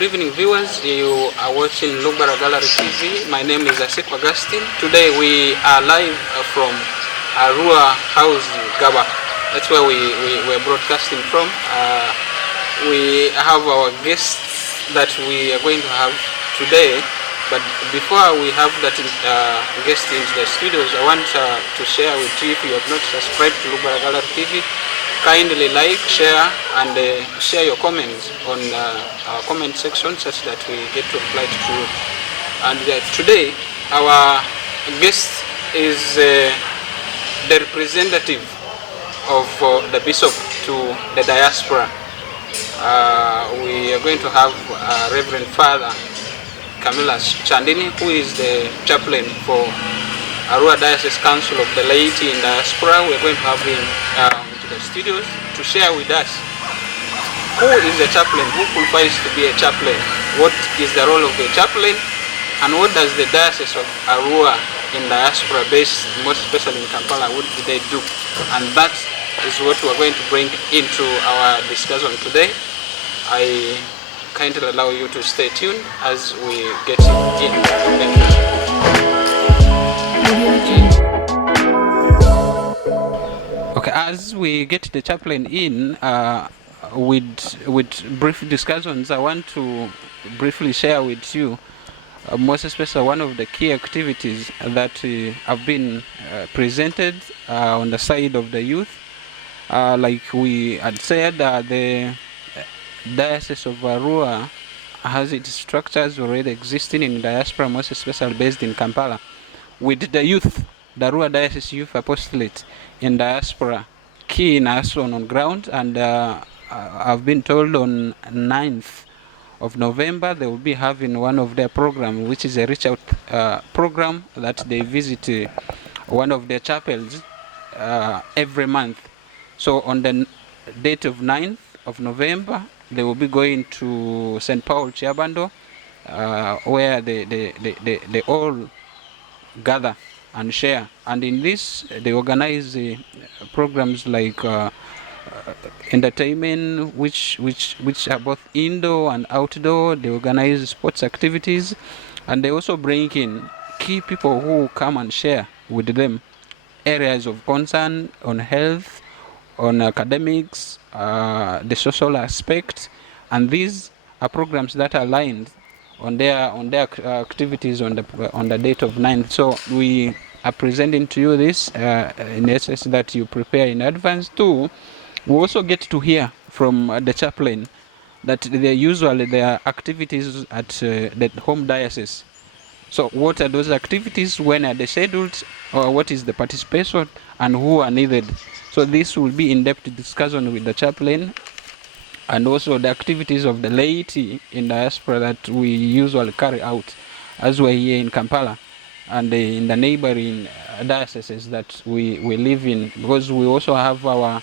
Good evening, viewers. You are watching Lubara Gallery TV. My name is Augustine. Today we are live from Arua House, Gaba. That's where we're broadcasting from. We have our guests that we are going to have today. But before we have that guest in the studios, I want to share with you, if you have not subscribed to Lubara Gallery TV, kindly like, share, and share your comments on our comment section such that we get to reply to you. And today, our guest is the representative of the bishop to the diaspora. We are going to have Reverend Fr.Camilus Candini, who is the chaplain for Arua Diocese Council of the Laity in Diaspora. We are going to have him the studios to share with us who is a chaplain, who qualifies to be a chaplain, what is the role of the chaplain, and what does the Diocese of Arua in diaspora based, most especially in Kampala, what do they do? And that is what we're going to bring into our discussion today. I kindly allow you to stay tuned as we get in. Thank you. Okay, as we get the chaplain in, with brief discussions, I want to briefly share with you, most especially one of the key activities that have been presented on the side of the youth. Like we had said, the Diocese of Arua has its structures already existing in diaspora, most especially based in Kampala, with the youth. The Arua Diocese Youth Apostolate in diaspora key in Aswan on ground, and I've been told on 9th of November they will be having one of their programs, which is a reach out program that they visit one of their chapels every month. So on the date of 9th of November they will be going to St. Paul Chiabando, where they all gather and share, and in this they organize programs like entertainment, which are both indoor and outdoor. They organize sports activities, and they also bring in key people who come and share with them areas of concern on health, on academics, the social aspect, and these are programs that are aligned on their activities on the date of 9th. So we are presenting to you this in essence that you prepare in advance too. We also get to hear from the chaplain that usually there are activities at the home diocese. So what are those activities, when are they scheduled, or what is the participation, and who are needed? So this will be in-depth discussion with the chaplain, and also the activities of the laity in diaspora that we usually carry out as we're here in Kampala and in the neighboring dioceses that we live in, because we also have our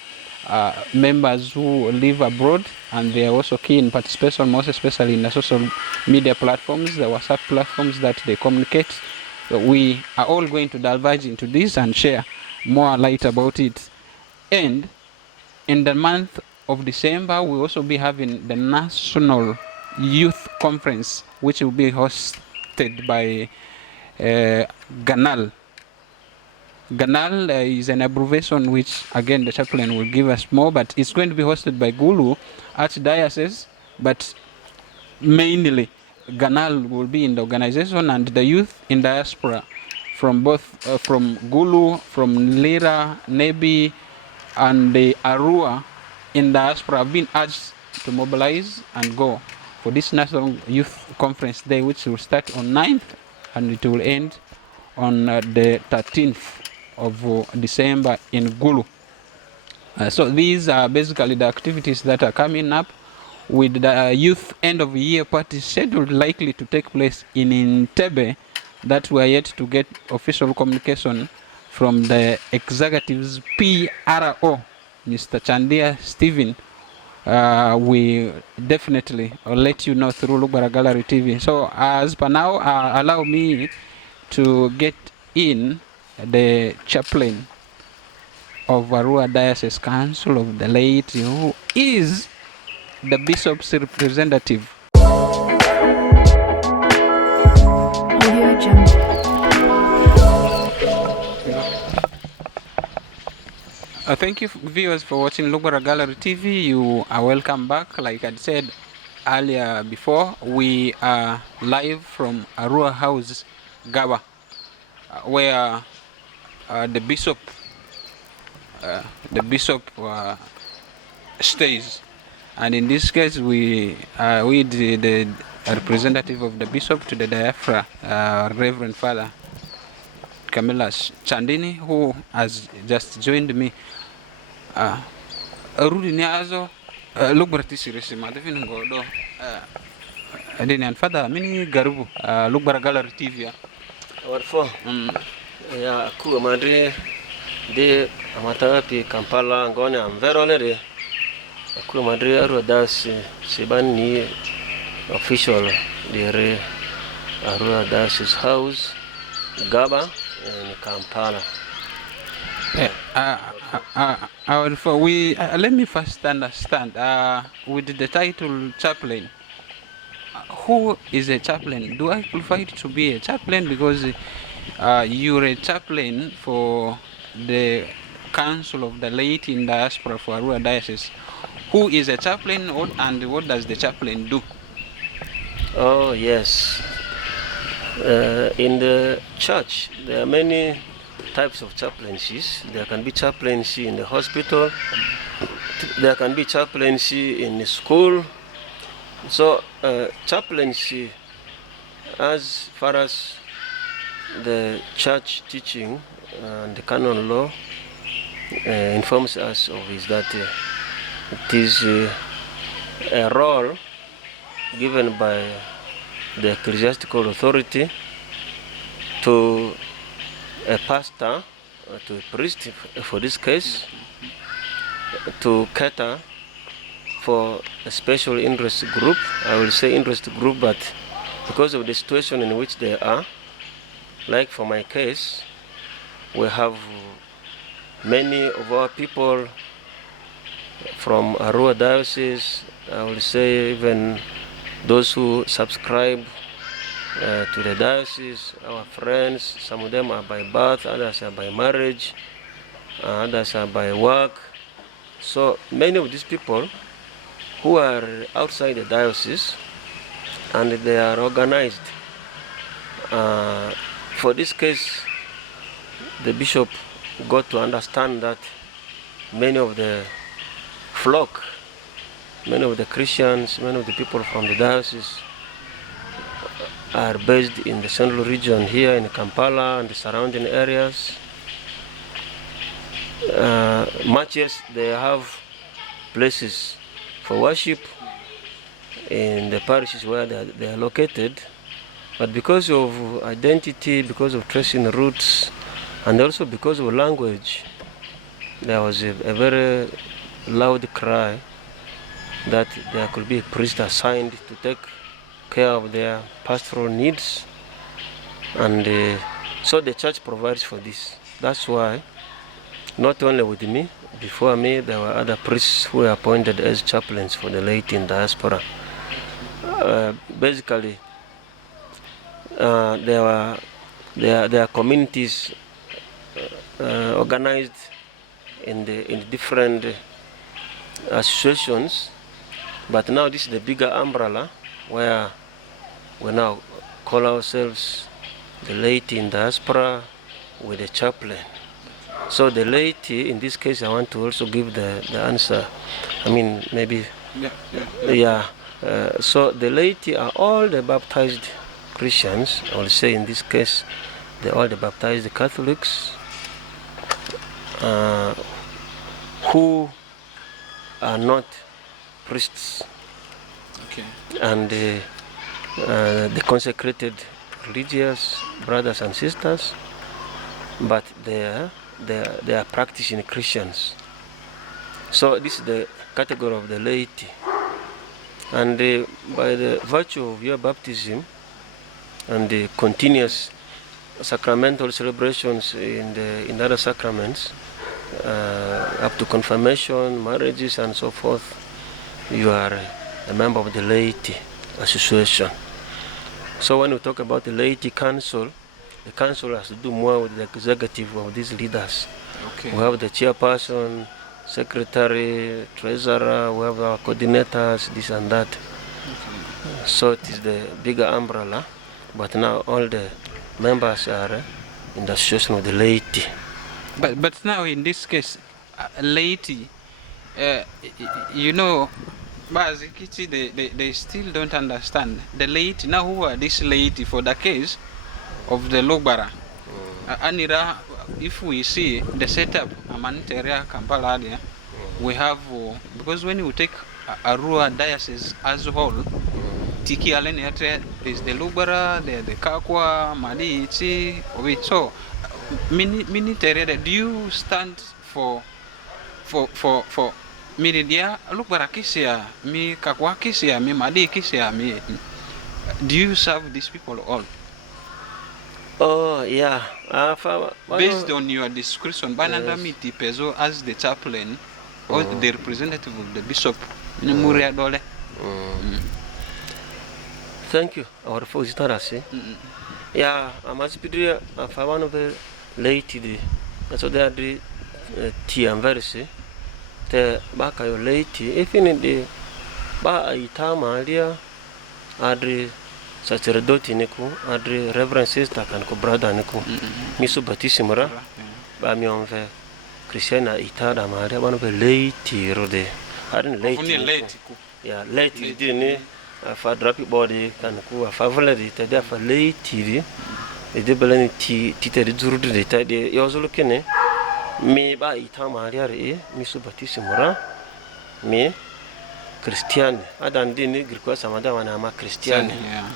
members who live abroad, and they are also key in participation, most especially in the social media platforms, the WhatsApp platforms that they communicate. So we are all going to diverge into this and share more light about it. And in the month of December, we'll also be having the National Youth Conference, which will be hosted by GANAL. GANAL is an abbreviation which, again, the chaplain will give us more, but it's going to be hosted by Gulu Archdiocese, but mainly GANAL will be in the organization, and the youth in diaspora from both from Gulu, from Lira, Nebi, and the Arua in diaspora have been urged to mobilize and go for this National Youth Conference Day, which will start on 9th and it will end on the 13th of December in Gulu. So these are basically the activities that are coming up, with the youth end of year party scheduled likely to take place in Entebbe, that we are yet to get official communication from the executive's PRO, Mr. Chandia Stephen. We definitely let you know through Lubara Gallery TV. So as per now, allow me to get in the chaplain of Arua Diocese Council of the Laity, who is the bishop's representative. Thank you, viewers, for watching Lugbara Gallery TV. You are welcome back. Like I said earlier before, we are live from Arua House, Gaba, where the bishop stays. And in this case, we the representative of the bishop to the diaspora, Reverend Father Camilus Candini, who has just joined me. Rudi niazo lugbara sirisi madafin ngodo adini an Father mini garubu Lugbara Gallery TV ya warfo ya ku madre de amata pi Kampala ngone am verole de ku madre aru das seban ni official de re aru das house Gaba in Kampala. Let me first understand with the title chaplain. Who is a chaplain? Do I qualify to be a chaplain? Because you're a chaplain for the Council of the Laity in Diaspora for Arua Diocese. Who is a chaplain, and what does the chaplain do? Oh yes. In the church, there are many types of chaplaincies. There can be chaplaincy in the hospital. There can be chaplaincy in the school. So chaplaincy, as far as the church teaching and the canon law informs us of, is that it is a role given by the ecclesiastical authority to a pastor, to a priest for this case, to cater for a special interest group. I will say interest group, but because of the situation in which they are, like for my case, we have many of our people from Arua Diocese, I will say even those who subscribe to the diocese, our friends, some of them are by birth, others are by marriage, others are by work. So many of these people who are outside the diocese and they are organized. For this case, the bishop got to understand that many of the flock, many of the Christians, many of the people from the diocese are based in the central region here in Kampala and the surrounding areas. Much as they have places for worship in the parishes where they are located, but because of identity, because of tracing roots, and also because of language, there was a very loud cry that there could be a priest assigned to take care of their pastoral needs, and so the church provides for this. That's why, not only with me, before me there were other priests who were appointed as chaplains for the laity in diaspora. Basically, there are communities organized in different associations, but now this is the bigger umbrella where we now call ourselves the laity in diaspora with a chaplain. So the laity, in this case, I want to also give the answer. I mean, maybe, yeah. So the laity are all the baptized Christians. I will say in this case, they're all the baptized Catholics who are not priests. Okay. And the consecrated religious brothers and sisters, but they are practicing Christians. So this is the category of the laity. And by the virtue of your baptism and the continuous sacramental celebrations in other sacraments, up to confirmation, marriages, and so forth, you are a member of the laity association. So when we talk about the laity council, the council has to do more with the executive of these leaders. Okay. We have the chairperson, secretary, treasurer, we have our coordinators, this and that. Okay. So it is the bigger umbrella, but now all the members are in the association of the laity. But now in this case, laity, you know, basically they still don't understand the laity. Now who are this laity for the case of the Lugbara? Anira, if we see the setup, Amanteria, Kampala, we have, because when you take Arua diocese as a whole, Tiki Aleniatre, there's the Lugbara, the Kakwa, Madiichi, so Miniteria, do you stand for Miridia, Lugbara Kisia, mi Kakwa Kisia, mi Madi Kisia, mi? Do you serve these people all? Oh, yeah. Based on your description, Bananda Miti Pezo as the chaplain or the representative of the bishop, Muria Dole. Thank you, our Fositarasi. Yeah, I must be one of the laity. That's what they are the tea and verse. The back of laity, if in the Ba Itamalia, Adri. Sacerdote niku adri reverend sister kan ko brother niku misu batissimura ba mi on ve Christiana itada maria bano be laity rode arin laity ku ya laity dini fa drapi body kan ku fa valeri te da fa laity di e de belani ti te de zurdu de ta de yozulu kene mi ba ita maria re misu batissimura mi Christian, I don't think because some other one am Christian.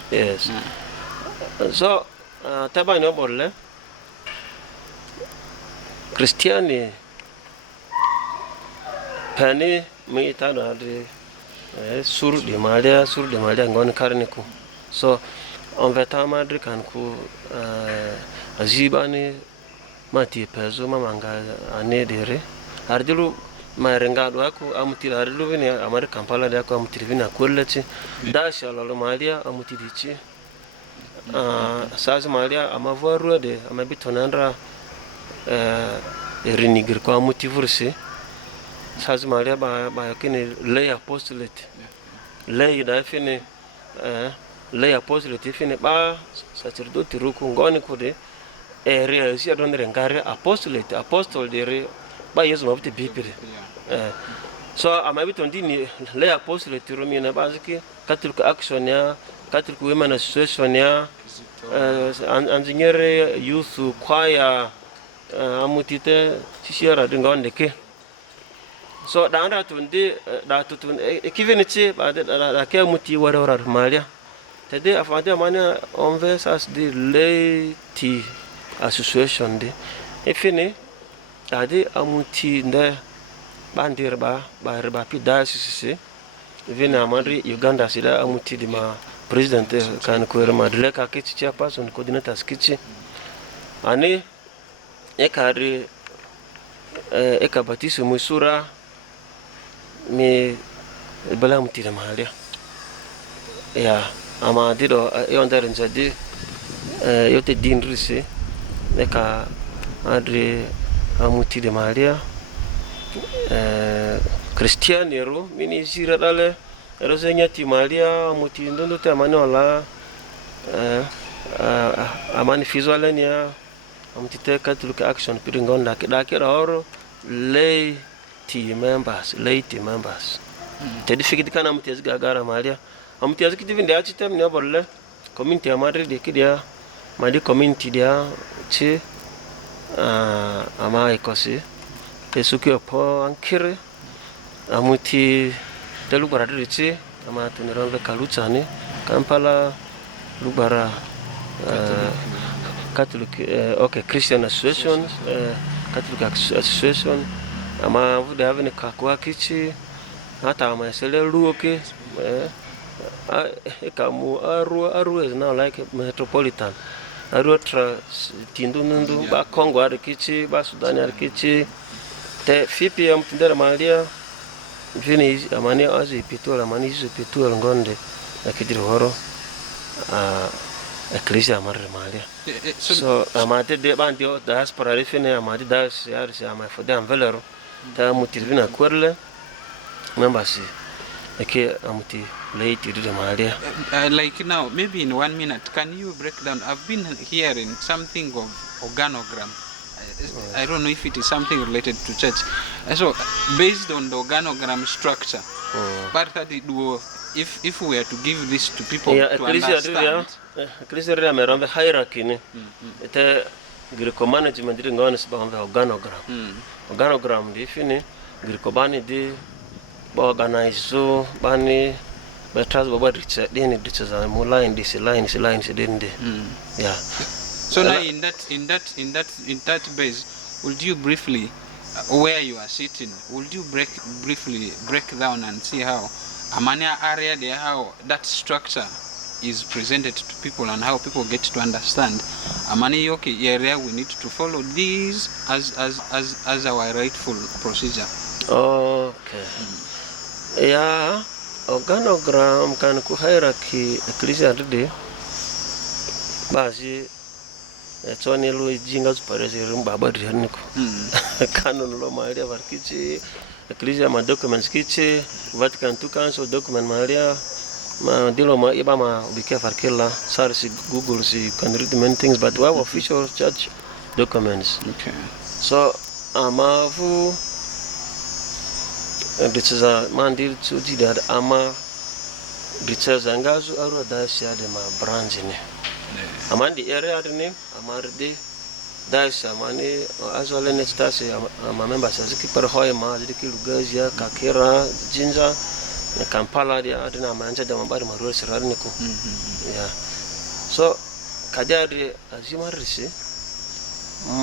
Yes. So, taba no bolle. Christian, pani mi tada de sur de Malia ngon karniku. So, on veta madri kan ku azibani mati pezo mamanga ane dere. Ardilu Marengado ako amutira arluvini amari Kampala de ako amutirivina kweleti dashi alalo Malia amutirichi sazi Malia amavaru de amabitonandra erinigir ko amutivursi sazi Malia ba yakini lay apostolate lay da fini lay apostolate fini ba sacerdote ruku ngoni kude reasi adonre ngare apostolate apostol de ba yesu mabti bibiri so amabiton dini lay apostolate romina baziki catholic action ya catholic women association ya engineer youth choir amutite sisiara dingonde ke so danda tunde da tutun ekivenichi ba da ke muti wara malia tede afande mana on veut as de laity association de efini ade amuti nde bandir ba pi diocese vina amari Uganda sida amuti di ma president kan ko rema de ka kichi chairperson coordinator skichi ani ekari ekabatisu musura mi bala muti de malia ya ama dido yonder nzadi yote dinrise eka adri amuti de malia Cristianero mini sira dale rosenya ti malia amuti ndondo te manola amani fizualenia amuti te catholic action piringonda kidakira oro laity members tedi fikiti kana amuti azigagara malia amuti azikiti vinde achitem ne bolle community amari de kidia mali community dia chi ama ikosi tesuki opo ankire amuti telubara dirichi ama tuneronve kaluchani Kampala lubara Catholic okay Christian association Catholic association ama vude haveni kakwa kichi hata ama sele luoke ekamu aru is now like metropolitan aru tindunundu ba Congo arkichi ba Sudan arkichi te FPM tindera malia vini amani azi pitua amani izo pitua ngonde akidiri horo ecclesia amare malia. So, So amate de bandi diaspora refene amate das yar se ama fode anvelero ta mutirvina kwerle members eke amuti late de malia. like now, maybe in 1 minute, can you break down? I've been hearing something of organogram. I don't know if it is something related to church. So, based on the organogram structure, but that it will, if we were to give this to people to understand. Ecclesia really ameronde hierarchy ni. Ete Greco management di ngone sba organogram. Organogram di fini Greco bani di organize bani betras baba richa deni richa mo line this line dende. Yeah. So now in that base, would you briefly, where you are sitting, would you briefly break down and see how Amania area there, how that structure is presented to people and how people get to understand Amani okay area we need to follow these as our rightful procedure. Okay. Yeah, organogram kan ku hierarchy ecclesia today. Basi etsone lo jinga zuparese rumbaba dreniko. Canon lo Maria varkichi ecclesia ma documents kichi Vatican II Council document Maria ma dilo ma iba ma be careful killa sar si Google si you can read many things but we have official church documents. Okay. So amavu this is a mandil to that ama riches angazu aro dasia de ma branch ne. Amandi area ne amarde dash amani as well as stasi ama members aziki per hoy ma aziki lugazia kakira jinja Kampala dia adina manja da mabari marua sirar niko. Yeah. So kadari azimarisi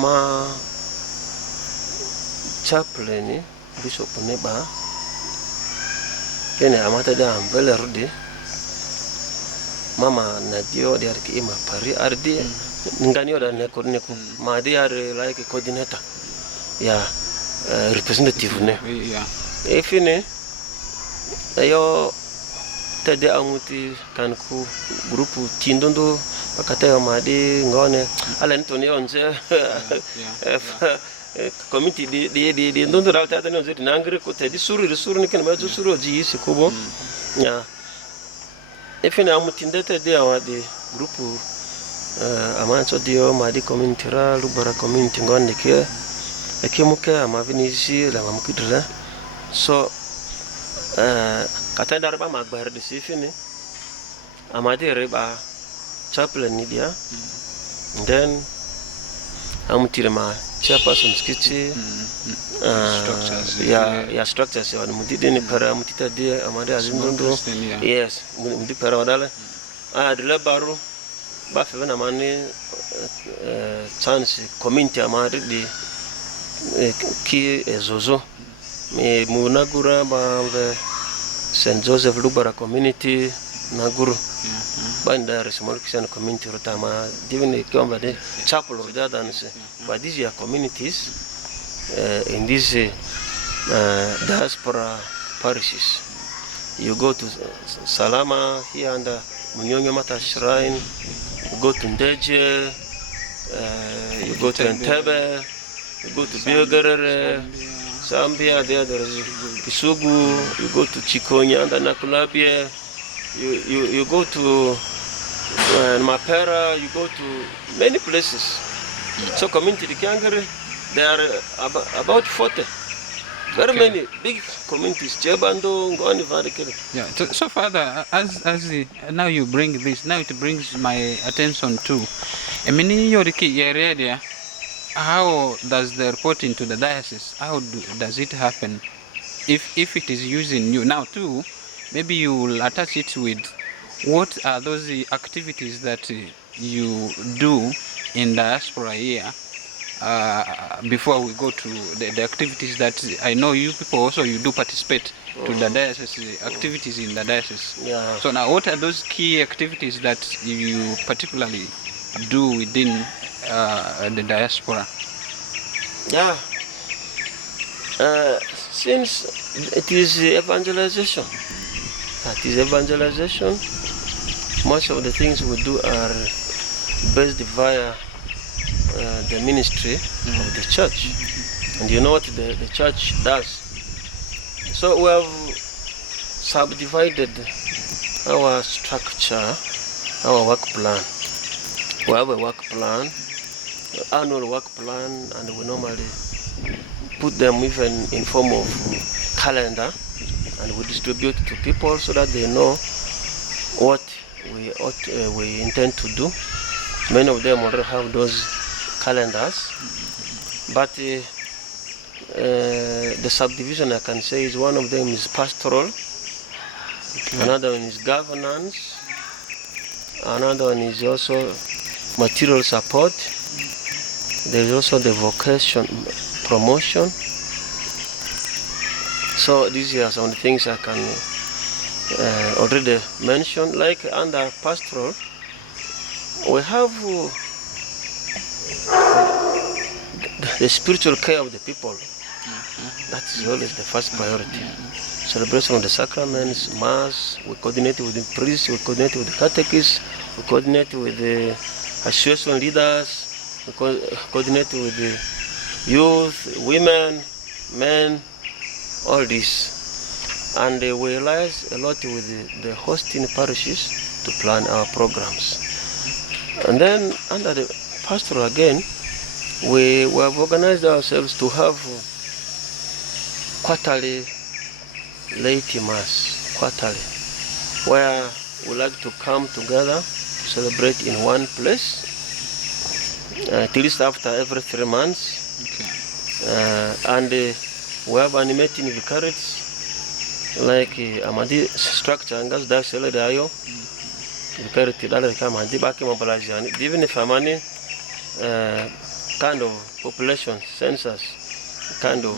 ma chaplain bishop neba ene amata da ambele rudi mama nadio dia ki ima pari ardi ngani oda neko ma dia like coordinator ya representative ne. Yeah. Efine yo tede amuti kanku grupu tindondo pakata madi ngone ala ntoni onze committee di ndondo dalta tani onze dinangre ko tedi suru ni ken ma suru ji sikubo ya efina amuti ndete de awadi grupu amanso dio madi community ra lubara community ngone ke ekemuke amavinisi la mamukidra so kata darba magbar di sifini amadi reba chaplain ni dia then amutire ma chairperson skichi ya structures ya mudide ni para mutita dia amadi azimundo yes mudi para wadala adle baro ba fe na mani chance community amadi di ki ezozo me munagura ba St. Joseph Lubara community Naguru banda small Christian community rotama divine kiomba de chapel rodadanse but these are communities in these diaspora parishes. You go to Salama here under Munyonyo Mata Shrine, you go to Ndeje, you go to Entebbe, you go to Biogarere, Zambia, there is Kisugu, you go to Chikonya and Nakulapia, you go to Mapera, you go to many places. So community the Kangare, there are about 40. Very many big communities. Jebando, Ngoni, Varikere. Yeah. So Father, as now you bring this, now it brings my attention to Emini Yoriki area. How does the reporting to the diocese, how does it happen? If it is using you now too, maybe you will attach it with what are those activities that you do in diaspora here before we go to the activities that I know you people also you do participate to the diocese activities in the diocese. Yeah. So now what are those key activities that you particularly do within the diaspora? Yeah. Since it is evangelization, most of the things we do are based via the ministry of the church. And you know what the church does. So we have subdivided our structure, our work plan. We have a work plan, annual work plan, and we normally put them even in form of calendar, and we distribute to people so that they know what we intend to do. Many of them already have those calendars, but the subdivision I can say is one of them is pastoral, another one is governance, another one is also material support. There is also the vocation promotion. So these are some of the things I can already mention. Like under pastoral, we have the spiritual care of the people. That is always the first priority. Celebration of the sacraments, mass, we coordinate with the priests, we coordinate with the catechists, we coordinate with the association leaders, we coordinate with the youth, women, men, all this. And we realize a lot with the hosting parishes to plan our programs. And then under the pastoral again, we have organized ourselves to have quarterly laity mass, where we like to come together, celebrate in one place, at least after every 3 months. And we have animating vicariates, like amadi structure angas da sele da yo vicariate dala kama andi baki mobilization, even if amani kind of population census, kind of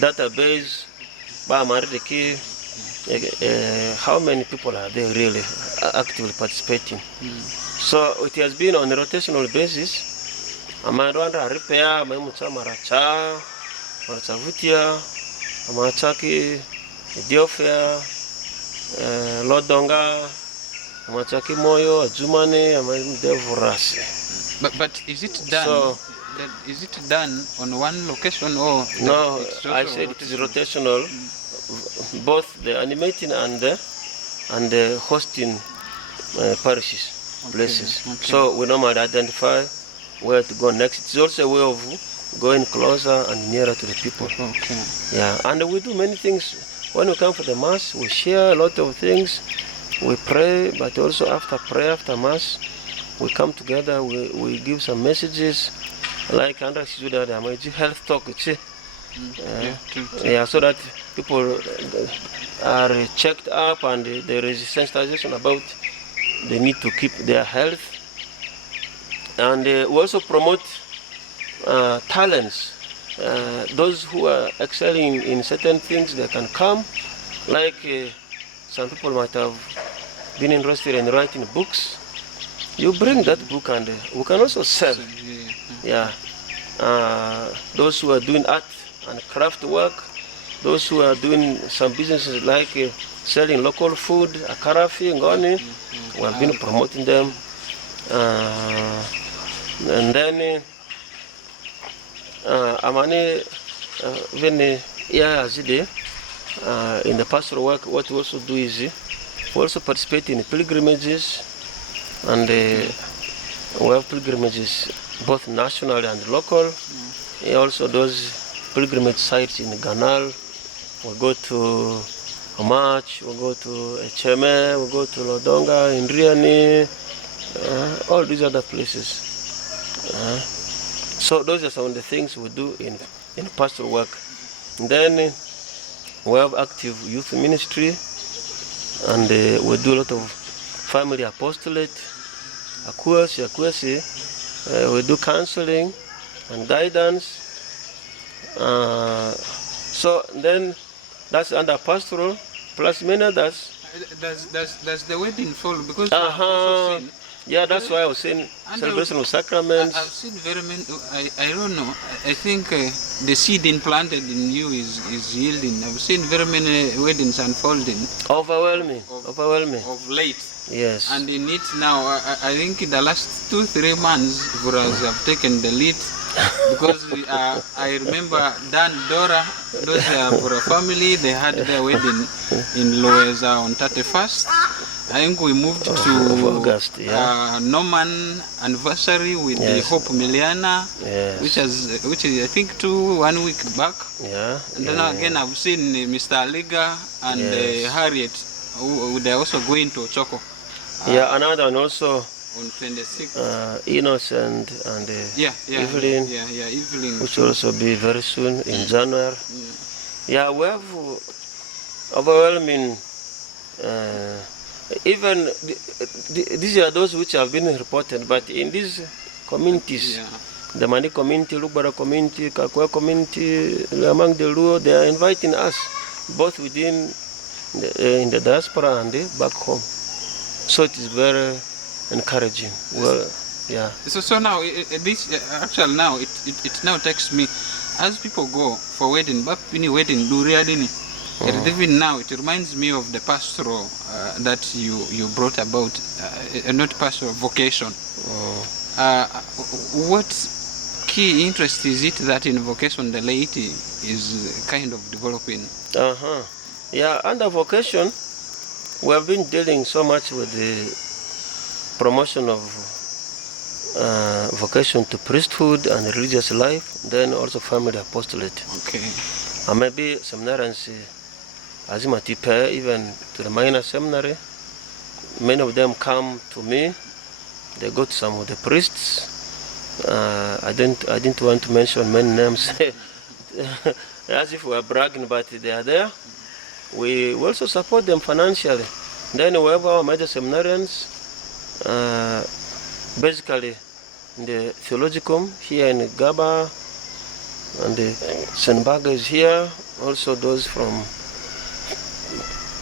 database, how many people are there really actively participating. So it has been on a rotational basis. Amarwanda repair, Mamucha Maracha, Marachavutia, Amachaki, Ethiopia, Lodonga, Amachaki Moyo, Jumane, Amadevorasi. But is it done? Is it done on one location or no? I said it is rotational, both the animating and the hosting parishes, places. Okay. So we normally identify where to go next. It's also a way of going closer and nearer to the people. Okay. Yeah, and we do many things. When we come for the mass, we share a lot of things. We pray, but also after prayer, after mass, we come together. We give some messages, like under health talk. Yeah, so that people are checked up and there is sensitization about the need to keep their health. And we also promote talents. Those who are excelling in certain things, they can come. Like some people might have been interested in writing books. You bring that book and we can also sell. Yeah. Those who are doing art and craft work, those who are doing some businesses like selling local food, akarafi, ngoni, we have been promoting them. And then amani when in the pastoral work, what we also do is we also participate in pilgrimages, and we have pilgrimages both national and local. Also those pilgrimage sites in Ganal, we go to Omach, we go to Echeme, we go to Lodonga, in Riani, all these other places. So those are some of the things we do in pastoral work. And then we have active youth ministry, and we do a lot of family apostolate, akwasi, we do counseling and guidance. So then that's under pastoral, plus many others. Does the wedding fall? Because yeah, that's why I was saying celebration of sacraments. I've seen very many. I don't know. I think the seed implanted in you is yielding. I've seen very many weddings unfolding. Overwhelming. Of late. Yes. And in it now, I think in the last 2-3 months, Vuras have taken the lead because I remember Dan Dora, those Vura family, they had their wedding in Loeza on 31st. I think we moved of to August, yeah. Norman anniversary with the Yes. Hope Miliana, Yes. which is I think 1 week back. Yeah. And then again I've seen Mr. Liga and Yes. Harriet, who they're also going to Choco Yeah, another one also, on 26th. Innocent and Evelyn, Evelyn. which will also be very soon in January. Mm. Yeah, we have overwhelming. Even these are those which have been reported, but in these communities, Yeah. the Mani community, Lubara community, Kakwa community, among the Luo, they are inviting us, both within in the diaspora and back home. So it is very encouraging. Well, yeah. So now this actually now it now takes me as people go for wedding, but wedding do really. Even now it reminds me of the pastoral that you brought about, not pastoral, vocation. What key interest is it that in vocation the laity is kind of developing? Yeah, under vocation, we have been dealing so much with the promotion of vocation to priesthood and religious life, then also family apostolate. Okay. And maybe seminarians, Azimatipe, even to the minor seminary, many of them come to me. They go to some of the priests. I didn't want to mention many names, as if we are bragging, but they are there. We also support them financially. Then we have our major seminarians, basically in the theologicum here in Gaba, and the Senbaga is here. Also those from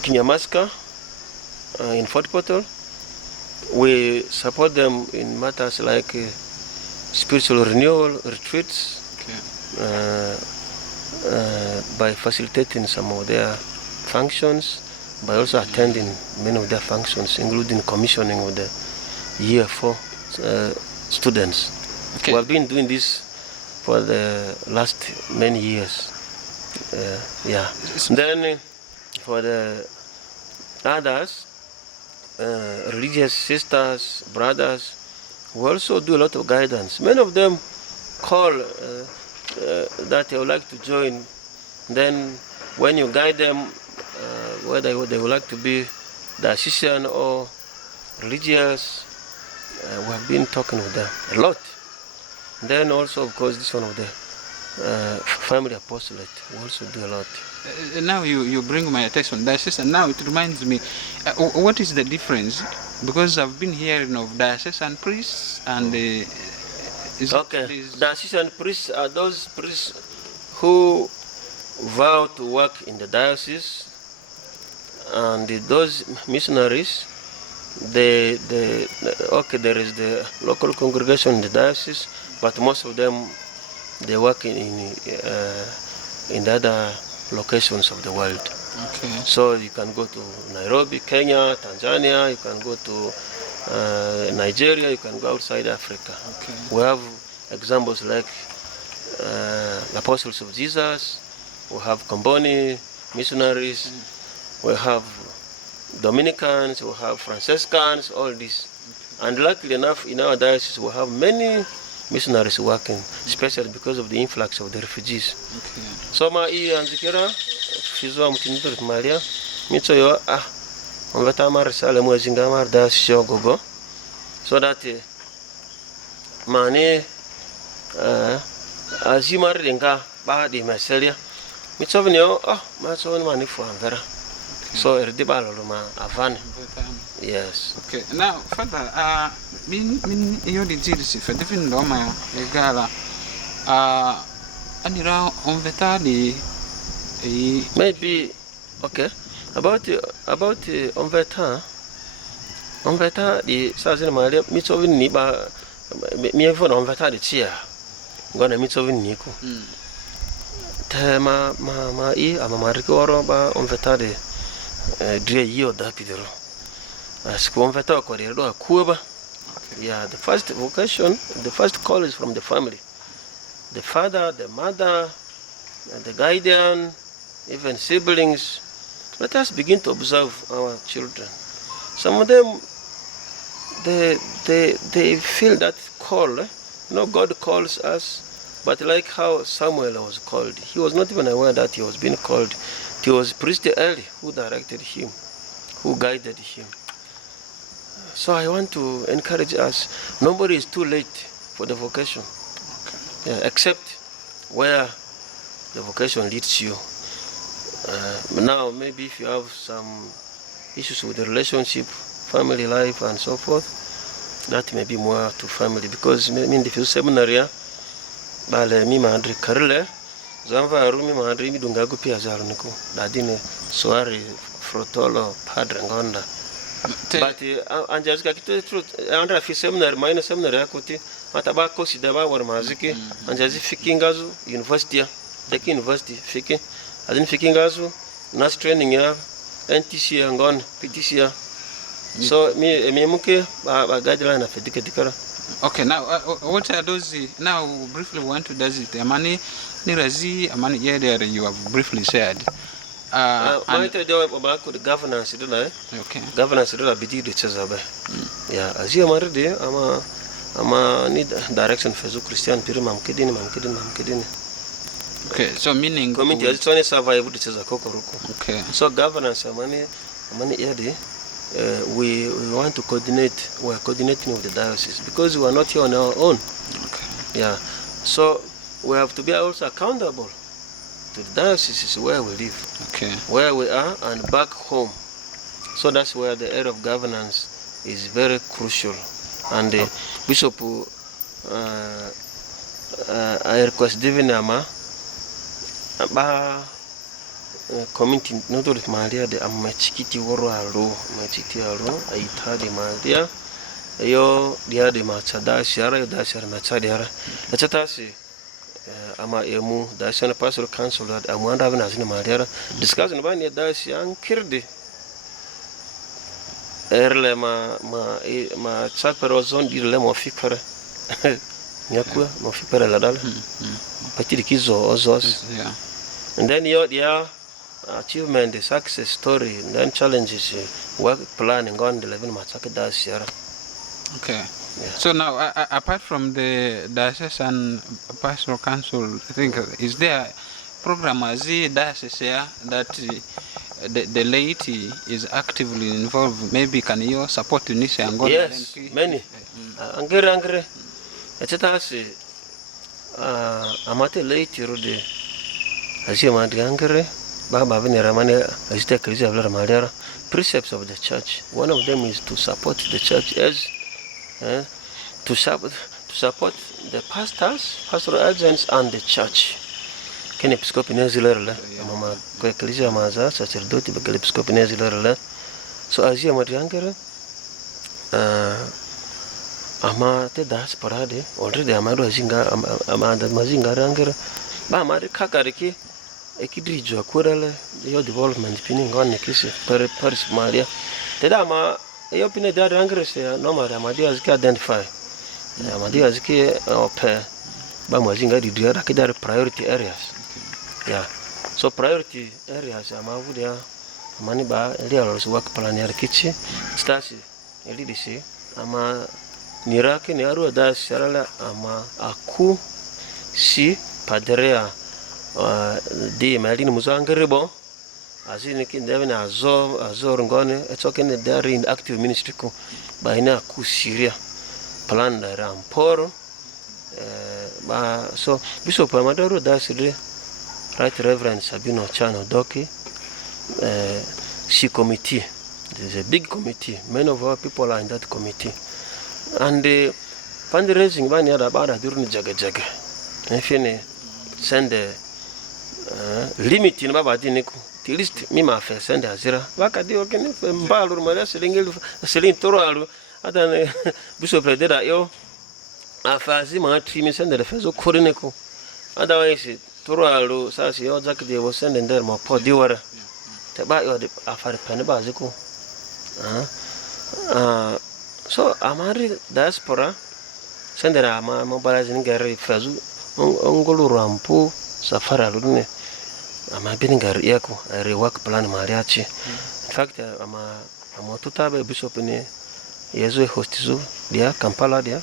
Kinyamaska in Fort Portal. We support them in matters like spiritual renewal retreats, by facilitating some of their functions, by also attending many of their functions, including commissioning of the year 4 students. Okay. We have been doing this for the last many years. Yeah. Then for the others, religious sisters, brothers, we also do a lot of guidance. Many of them call that they would like to join. Then when you guide them, whether they would like to be diocesan or religious, we have been talking with them a lot. Then also, of course, this one of the family apostolate, we also do a lot. Now you bring my attention, diocesan. Now it reminds me, what is the difference? Because I've been hearing of diocesan priests and diocesan priests are those priests who vow to work in the diocese, and those missionaries, there is the local congregation in the diocese, but most of them they work in the other locations of the world. Okay. So you can go to Nairobi, Kenya, Tanzania, you can go to Nigeria, you can go outside Africa. Okay. We have examples like the Apostles of Jesus, we have Comboni missionaries, we have Dominicans, we have Franciscans, all this. And luckily enough, in our diocese, we have many missionaries working, especially because of the influx of the refugees. Okay. So ma anzikira fizo mtinito Maria mitso yo onveta mar sale mwezi ngamar da shogogo, so that mane azimar denga ba di meselia mitso vnyo maso mani fu anvera. So erdi balolo ma avane. Yes. Okay. Now, Father, min yo di jirisi fa defin do ma egala anira onveta di maybe okay about onveta di sazin Maria mitso vini ba mi evon onveta di chia ngona mitso vini ko te ma ama mariko oro ba onveta di drie io da pidero Sikuomveta kwa rero akuba. Yeah, the first vocation, the first call is from the family. The father, the mother, and the guardian, even siblings. Let us begin to observe our children. Some of them, they feel that call. God calls us, but like how Samuel was called, he was not even aware that he was being called. It was priest Eli who directed him, who guided him. So I want to encourage us. Nobody is too late for the vocation, except where the vocation leads you. Now, maybe if you have some issues with the relationship, family life, and so forth, that may be more to family. Because in the seminary, bale mi mandri karle, zanva arumi mandri mi dungagu pia zaruniko. Dadine soari frotolo padre ngonda. But anjazika kitu truth andra fi seminary minor seminary akuti mataba kosi daba war maziki anjazi fikingazu university deki university fiki adin fikingazu nas training ya NTC ngon PTC. So me muke ba guideline of dikara. Okay, now what are those? Now briefly we want to does it. Amani nirazi amani there you have briefly shared. And the governance, okay. Governance bidi de chazabe. Yeah, as you married, ama need direction for Christian piri mamkidini. Okay, so meaning community as one survive de chazakoko ruko. Okay. So governance amani yadi we want to coordinate. We are coordinating with the diocese because we are not here on our own. Okay. Yeah. So we have to be also accountable to the diocese is where we live, okay, where we are, and back home. So that's where the area of governance is very crucial. And the Bishop, I request Divinama, community not only Maria, the Amachikiti Woro Alo, Machiti Alo, Aitadi Maria, yo dia de Machada, Shara, Dashar Nachadiara, Lachatasi. Ama emu da sana pastoral council da amwanda abin azini madara discussion ba ne da shi an kirde erle ma chapero zone di le mo fikara nyakua mo fikara la dala patiri kizo ozos, yeah. And then your achievement, the success story, and then challenges, work planning on the level machaka da shara. Okay. Yeah. So now, apart from the diocesan pastoral council, I think is there a program as the diocese that the laity is actively involved? Maybe can you support Tunisia and go? Yes, many. Angere. Echetasi amate laity rode. Asi amate angere. Baba venera mane asite krizi avlara madera. Precepts of the church. One of them is to support the church as to support the pastors, pastoral agents, and the church. Ken episcopi nezilerle, mama kwa ecclesia maza, sacerdote bakal episcopi nezilerle. So azia mariangere, ama te das parade, already amado azinga, amada mazinga rangere, ba amade kakariki, ekidrijo akurele, yo development pinning on nekisi per Paris Maria. Te da ama yo pine da rangere se normal amadi aziki identify. Amadi aziki ope ba mazinga di dia rakidare priority areas. Yeah. So priority areas amavudia mani ba real work plan ya kichi stasi elidisi ama nirake ni aru da sharala ama aku si padrea di malini muzangerebo azini kindevene azor ngone etokene there in active ministry ko baina aku Syria plan da ramporo ba so bishop amadoro da sire Right Reverend Sabino Chano Doki, C committee. There's a big committee. Many of our people are in that committee. And the fundraising van yada bada during jaga. If you send a limit in Baba Diniku, at least Mima send a zero. Wakadi okay, Balur Maria selling Toro, Adan Bishop Redera yo, Afazima Trimi send the Fezo Korineko. Otherwise, Toro Sasi or Jack de was sending there more poor dealer. The back of the Afar Penabasico. So amari diaspora sendera ama mobilize ngari fazu ongolo rampo safari alune ama bin ngari yako re work plan mariachi. In fact ama tutabe bishop ne yezo hostizo dia Kampala dia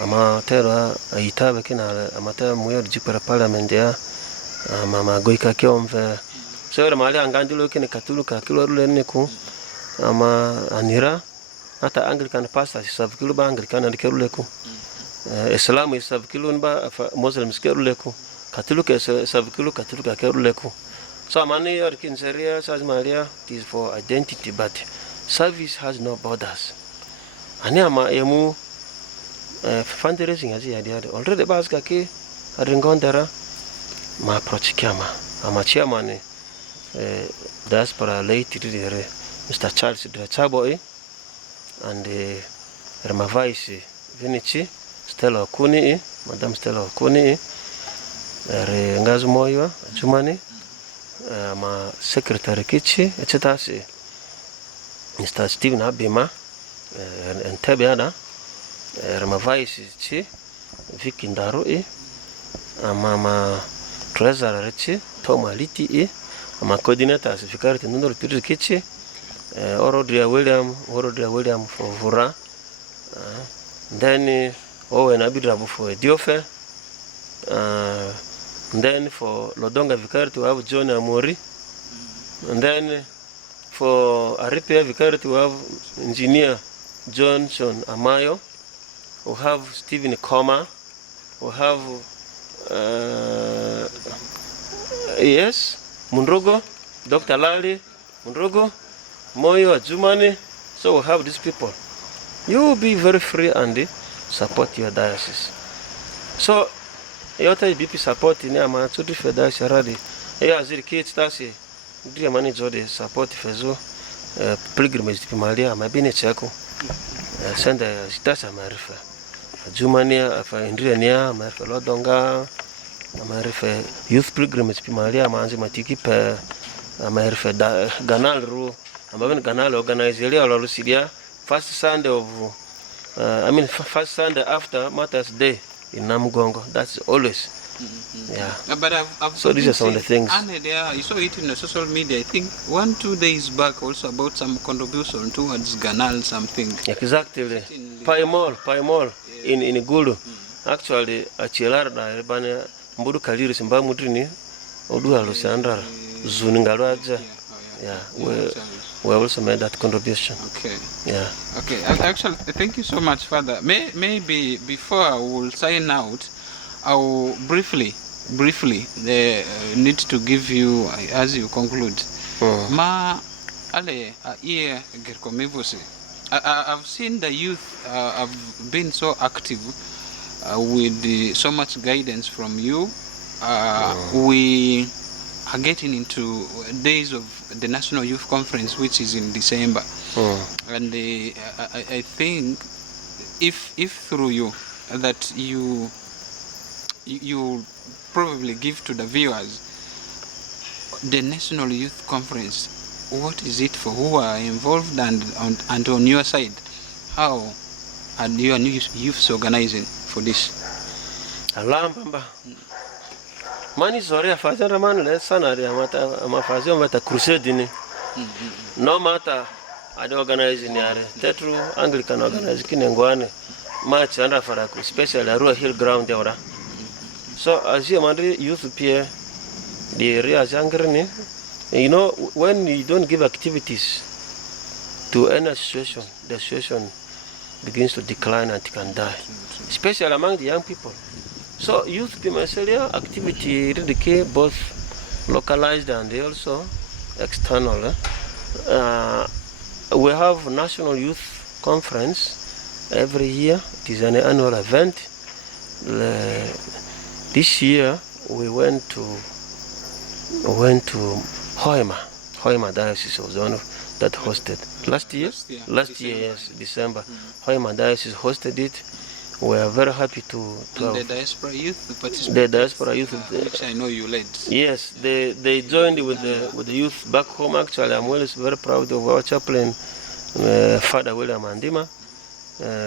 ama tera itabe kina ama tera muyo jipara parliament ya ama goika kyomve so mali angandilo kine katuluka kilo rule ku ama anira hata Anglican pastor sabkilu ba Anglican andikelu leku Islam sabkilu ba Muslims kelu leku Catholic sabkilu Catholic kelu leku. So many Yorkin Seria says Maria it is for identity, but service has no borders. Ani ama emu fundraising as idea already baska ke aringondera ma approach kiama ama chairman diaspora late dire Mr. Charles Drachaboy and my vice Vinici Stella Okuni, Madam Stella Okuni, Ngazu Moyo Jumani, my secretary Kichi, etc. Mr. Stephen Abima and Tabiana, my vice Chi, Vicky Ndaru, Mama Treasurer Richi, Toma Liti, my coordinators, Vicari Nunur Kichi. Orodria William for Vura, then Owen Abidrabu for Diofe, then for Lodonga Vicar to have John Amori, and then for a repair Vicar to have engineer Johnson Amayo, we have Stephen Koma, we have Munrogo, Dr. Lali, Munrogo, Moyo Ajumani, so we have these people. You will be very free and support your diocese. So, yota BP support ni ama tudu fe diocese radi. Eya aziri kids tasi, ndiye mani jode support fezo pilgrimage tipi malia ama bine chako. Senda sitasa amarifa. Ajumani afa indria niya amarifa Lodonga, amarifa youth pilgrimage tipi malia ama anzi matiki pe amarifa ganal ru. I'm going to organize the first Sunday first Sunday after Martyrs Day in Namugongo. That's always. Yeah. But I've so these are some of the things. And you saw it in the social media, I think 1-2 days back also about some contribution towards Ganal something. Exactly. Paimol in Gulu. Actually, Achilar na bana mbudu kaliri simba mudrini odu alosandra zuningalwaja. Yeah. We also made that contribution. Okay. Yeah. Okay. Actually, thank you so much, Father. Maybe before I will sign out, I will briefly need to give you as you conclude. Ma ale here gerkomevose. I've seen the youth have been so active with so much guidance from you. We are getting into days of the National Youth Conference, which is in December, and I think if through you that you probably give to the viewers the National Youth Conference, what is it for, who are involved, and on your side, how are your youths organizing for this? Alamba. Mani zoria fazenda mani le sana ria mafazio mata crusade ni. No matter ade organize ni are. Tetru Anglican organize kinengwane match under faraku, especially Arua Hill ground there. So as you mandi youth peer the area ni, you know, when you don't give activities to any association, the association begins to decline and it can die, especially among the young people. So youth Pimaselia activity really both localized and also external. We have National Youth Conference every year. It is an annual event. This year we went to Hoima Diocese was the one that hosted. Last year, yes, December. Hoima Diocese hosted it. We are very happy to have the diaspora youth participate. The diaspora youth, which I know you led. Yes, they joined with the youth back home. Actually, I'm always very proud of our chaplain, Father William Andima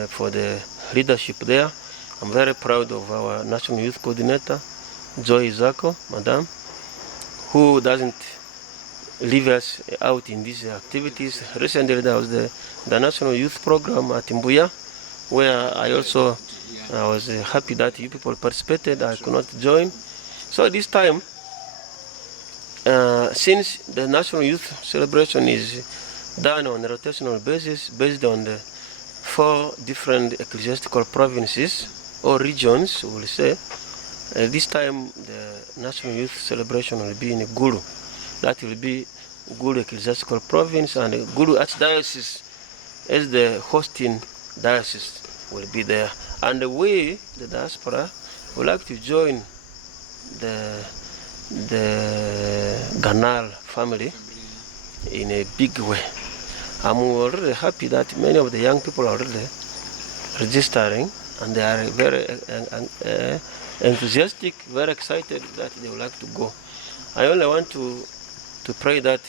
for the leadership there. I'm very proud of our National Youth Coordinator, Joy Zako, Madam, who doesn't leave us out in these activities. Recently there was the National Youth Program at Mbuya, where I was happy that you people participated. I could not join. So this time, since the National Youth Celebration is done on a rotational basis based on the 4 different ecclesiastical provinces or regions, we will say, this time the National Youth Celebration will be in Gulu. That will be Gulu Ecclesiastical Province, and Gulu Archdiocese as the hosting diocese will be there. And we, the diaspora, would like to join the Ganal family in a big way. I'm already happy that many of the young people are already registering, and they are very enthusiastic, very excited that they would like to go. I only want to pray that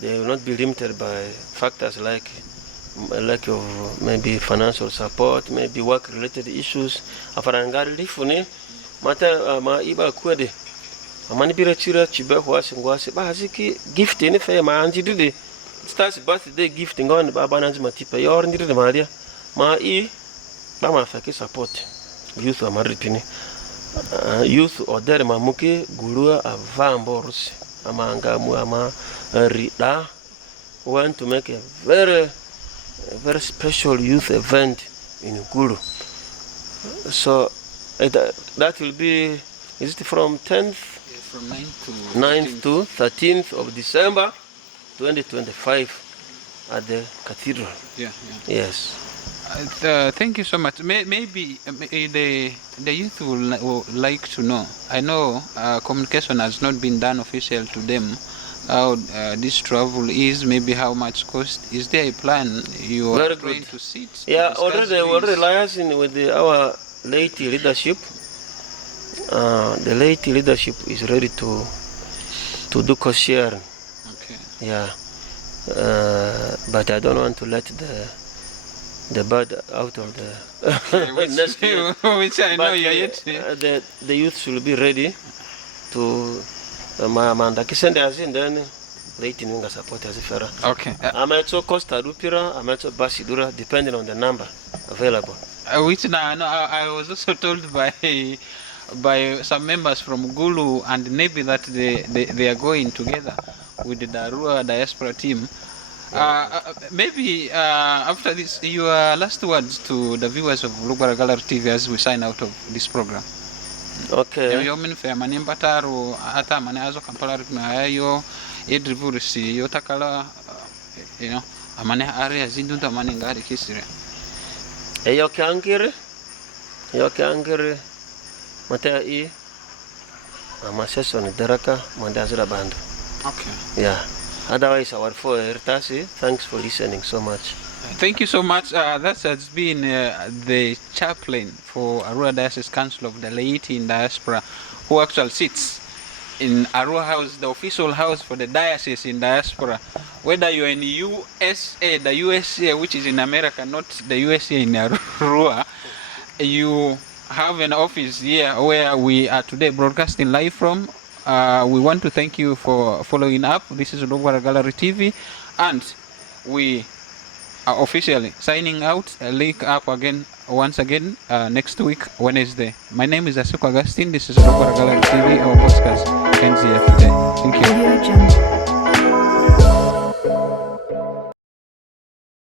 they will not be limited by factors like lack of maybe financial support, maybe work-related issues. Afarangari lifune mata ma iba kwede amani bira chira chibe hwase ngwase bahaziki gift ni fe ma anjidide starts birthday gift ngon baba nanzi matipa yor ndire maria ma I ba ma fake support youth amaripini youth odere mamuke gulua avamborus amanga mu ama rida want to make a very special youth event in Gulu. So that will be, is it from 10th? From 9th to 13th of December 2025 at the cathedral. Yeah. Yes. Thank you so much. Maybe the youth will like to know. I know communication has not been done official to them. How this travel is, maybe how much cost. Is there a plan you are trying to sit? Yeah, already liaising with our late leadership. The late leadership is ready to do cost sharing. Okay. Yeah, but I don't want to let the bird out of the nest. Which I know you're yet. The youth should be ready to. Manda kisende azin then late ninga support as fera. Okay. Amacho Costa Rupira, Amacho Basidura, depending on the number available. Which now I was also told by some members from Gulu and Nebi that they are going together with the Darua diaspora team. Maybe after this, your last words to the viewers of Lugwara Gallery TV as we sign out of this program. Okay. Yo min fe manin bataro ata mane azo kampala rikma yo edrivurusi yo takala amane area zindunta mane ngari kisire. Yo kangire mata I amaseso ni daraka mandazira bando. Okay. Yeah. Otherwise our for Ertasi, thanks for listening so much. Thank you so much. That has been the chaplain for Arua Diocese Council of the Laity in Diaspora, who actually sits in Arua House, the official house for the diocese in diaspora. Whether you're in the USA, the USA which is in America, not the USA in Arua, you have an office here where we are today broadcasting live from. We want to thank you for following up. This is Lugwara Gallery TV, and we are officially signing out. Link up again once again next week Wednesday. My name is Augustine. This is Lugwara Gallery TV. Our podcast ends here today. Thank you.